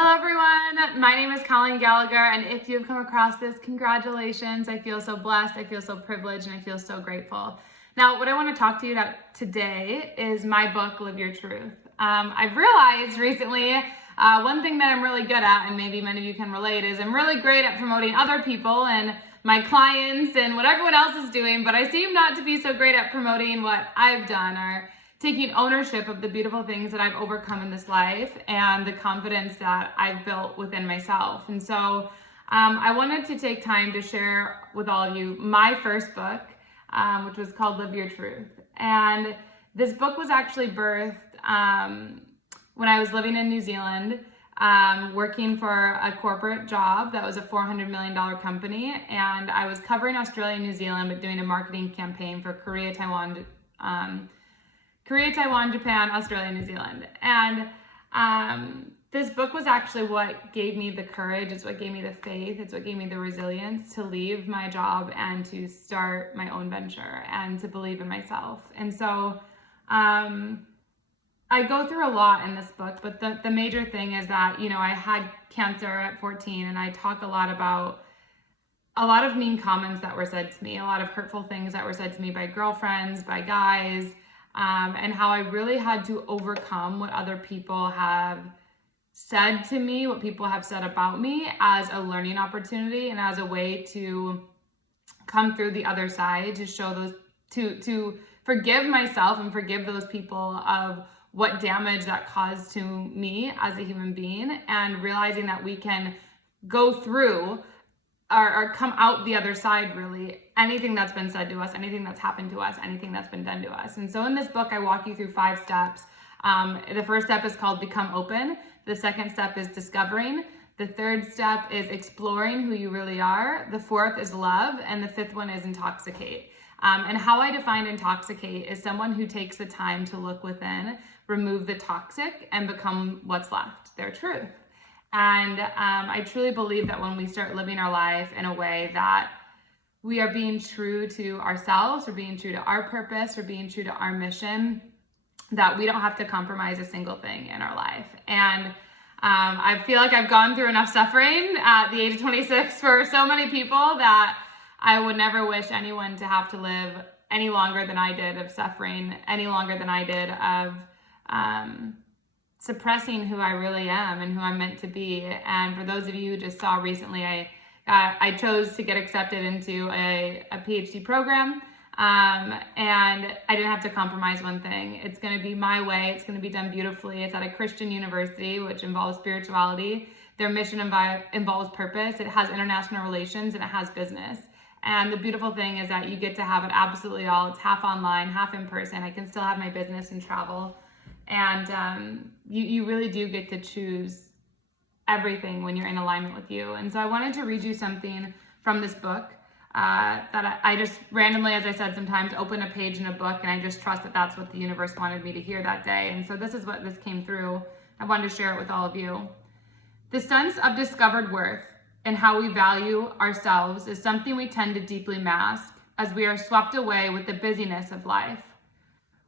Hello everyone, my name is Colleen Gallagher, and if you've come across this, congratulations. I feel so blessed, I feel so privileged, and I feel so grateful. Now, what I want to talk to you about today is my book, Live Your Truth. I've realized recently, one thing that I'm really good at, and maybe many of you can relate, is I'm really great at promoting other people and my clients and what everyone else is doing, but I seem not to be so great at promoting what I've done or taking ownership of the beautiful things that I've overcome in this life and the confidence that I've built within myself. And so I wanted to take time to share with all of you my first book, which was called Live Your Truth. And this book was actually birthed when I was living in New Zealand, working for a corporate job that was a $400 million company. And I was covering Australia and New Zealand, but doing a marketing campaign for Korea, Taiwan, Japan, Australia, New Zealand. And this book was actually what gave me the courage, it's what gave me the faith, it's what gave me the resilience to leave my job and to start my own venture and to believe in myself. And so I go through a lot in this book, but the major thing is that, you know, I had cancer at 14, and I talk a lot about a lot of mean comments that were said to me, a lot of hurtful things that were said to me by girlfriends, by guys, and how I really had to overcome what other people have said to me, what people have said about me, as a learning opportunity and as a way to come through the other side, to show those, to forgive myself and forgive those people of what damage that caused to me as a human being, and realizing that we can go through or come out the other side, really, anything that's been said to us, anything that's happened to us, anything that's been done to us. And so in this book, I walk you through 5 steps. The first step is called Become Open. The second step is Discovering. The third step is Exploring who you really are. The fourth is Love. And the fifth one is Intoxicate. And how I define intoxicate is someone who takes the time to look within, remove the toxic, and become what's left, their truth. And I truly believe that when we start living our life in a way that we are being true to ourselves, we're being true to our purpose, we're being true to our mission, that we don't have to compromise a single thing in our life. And I feel like I've gone through enough suffering at the age of 26 for so many people that I would never wish anyone to have to live any longer than I did of suffering, any longer than I did of suppressing who I really am and who I'm meant to be. And for those of you who just saw recently, I chose to get accepted into a PhD program, and I didn't have to compromise one thing. It's going to be my way. It's going to be done beautifully. It's at a Christian university, which involves spirituality. Their mission involves purpose. It has international relations, and it has business. And the beautiful thing is that you get to have it absolutely all. It's half online, half in person. I can still have my business and travel. And you really do get to choose everything when you're in alignment with you. And so I wanted to read you something from this book that I just randomly, as I said, sometimes open a page in a book, and I just trust that that's what the universe wanted me to hear that day. And so this is what this came through. I wanted to share it with all of you. The sense of discovered worth and how we value ourselves is something we tend to deeply mask as we are swept away with the busyness of life.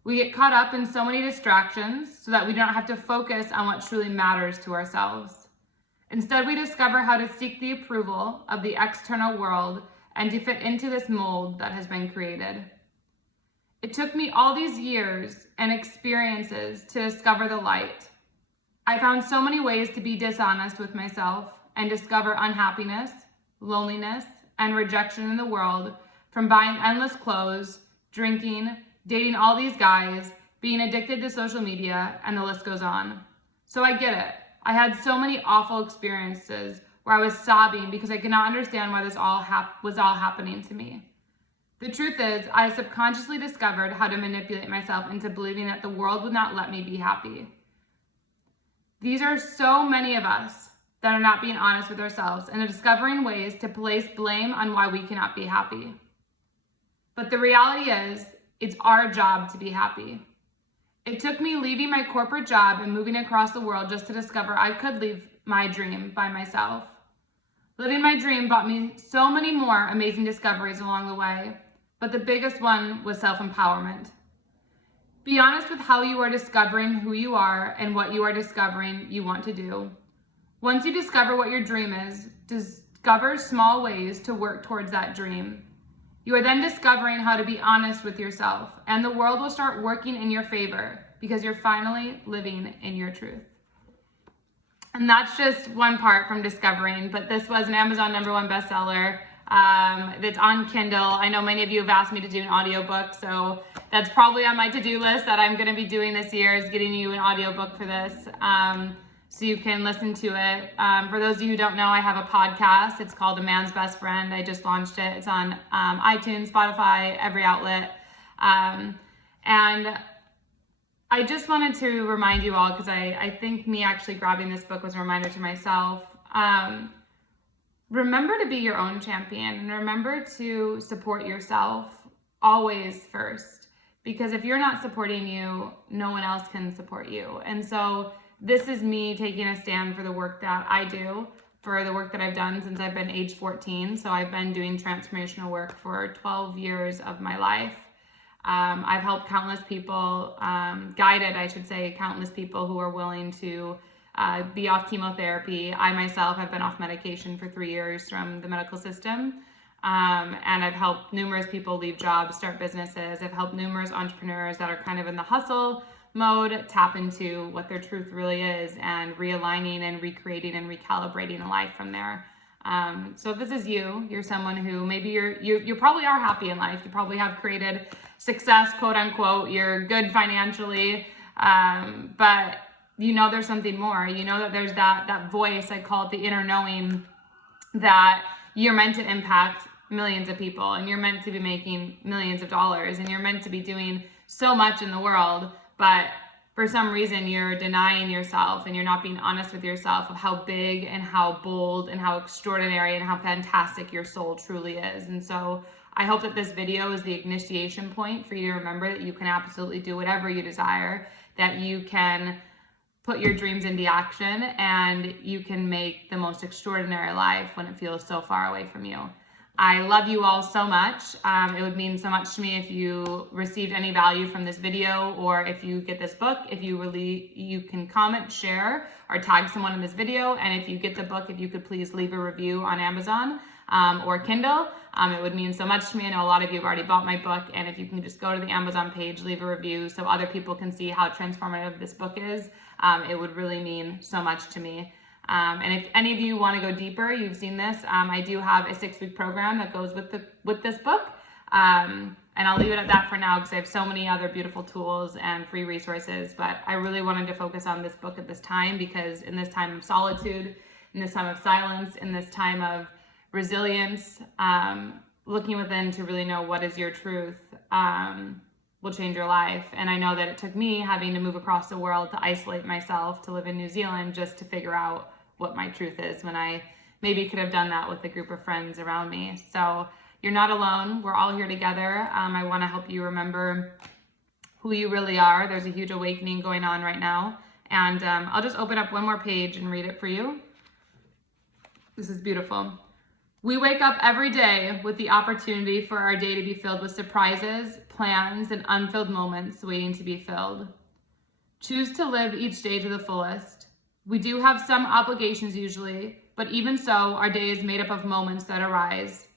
We get caught up in so many distractions so that we don't have to focus on what truly matters to ourselves. Instead, we discover how to seek the approval of the external world and to fit into this mold that has been created. It took me all these years and experiences to discover the light. I found so many ways to be dishonest with myself and discover unhappiness, loneliness, and rejection in the world from buying endless clothes, drinking, dating all these guys, being addicted to social media, and the list goes on. So I get it. I had so many awful experiences where I was sobbing because I could not understand why this was all happening to me. The truth is, I subconsciously discovered how to manipulate myself into believing that the world would not let me be happy. These are so many of us that are not being honest with ourselves and are discovering ways to place blame on why we cannot be happy. But the reality is, it's our job to be happy. It took me leaving my corporate job and moving across the world just to discover I could live my dream by myself. Living my dream brought me so many more amazing discoveries along the way, but the biggest one was self-empowerment. Be honest with how you are discovering who you are and what you are discovering you want to do. Once you discover what your dream is, discover small ways to work towards that dream. You are then discovering how to be honest with yourself, and the world will start working in your favor because you're finally living in your truth. And that's just one part from discovering, but this was an Amazon #1 bestseller. That's on Kindle. I know many of you have asked me to do an audiobook, so that's probably on my to-do list that I'm going to be doing this year, is getting you an audiobook for this, so you can listen to it. For those of you who don't know, I have a podcast. It's called A Man's Best Friend. I just launched it. It's on iTunes, Spotify, every outlet. And I just wanted to remind you all, because I think me actually grabbing this book was a reminder to myself. Remember to be your own champion, and remember to support yourself always first, because if you're not supporting you, no one else can support you. And so this is me taking a stand for the work that I do, for the work that I've done since I've been age 14. So I've been doing transformational work for 12 years of my life. I've helped countless people, guided, I should say, countless people who are willing to be off chemotherapy. I myself have been off medication for 3 years from the medical system. And I've helped numerous people leave jobs, start businesses. I've helped numerous entrepreneurs that are kind of in the hustle mode tap into what their truth really is, and realigning and recreating and recalibrating a life from there. So if this is you, you're someone who maybe you probably are happy in life. You probably have created success, quote unquote. You're good financially, but you know there's something more. You know that there's that voice, I call it the inner knowing, that you're meant to impact millions of people, and you're meant to be making millions of dollars, and you're meant to be doing so much in the world, but for some reason you're denying yourself, and you're not being honest with yourself of how big and how bold and how extraordinary and how fantastic your soul truly is. And so I hope that this video is the initiation point for you to remember that you can absolutely do whatever you desire, that you can put your dreams into action, and you can make the most extraordinary life when it feels so far away from you. I love you all so much. It would mean so much to me if you received any value from this video, or if you get this book. If you can comment, share, or tag someone in this video. And if you get the book, if you could please leave a review on Amazon or Kindle. It would mean so much to me. I know a lot of you have already bought my book, and if you can just go to the Amazon page, leave a review so other people can see how transformative this book is, it would really mean so much to me. And if any of you want to go deeper, you've seen this, I do have a 6-week program that goes with this book. And I'll leave it at that for now, because I have so many other beautiful tools and free resources. But I really wanted to focus on this book at this time, because in this time of solitude, in this time of silence, in this time of resilience, looking within to really know what is your truth, will change your life. And I know that it took me having to move across the world to isolate myself, to live in New Zealand, just to figure out what my truth is, when I maybe could have done that with a group of friends around me. So you're not alone. We're all here together. I want to help you remember who you really are. There's a huge awakening going on right now. And I'll just open up one more page and read it for you. This is beautiful. We wake up every day with the opportunity for our day to be filled with surprises, plans, and unfilled moments waiting to be filled. Choose to live each day to the fullest. We do have some obligations usually, but even so, our day is made up of moments that arise.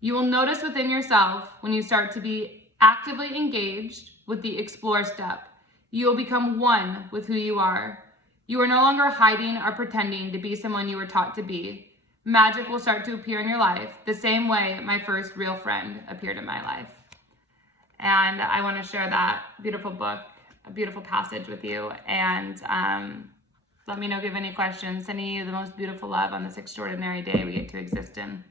You will notice within yourself when you start to be actively engaged with the explore step. You will become one with who you are. You are no longer hiding or pretending to be someone you were taught to be. Magic will start to appear in your life the same way my first real friend appeared in my life. And I want to share that beautiful book, a beautiful passage with you. And let me know if you have any questions. Sending you the most beautiful love on this extraordinary day we get to exist in.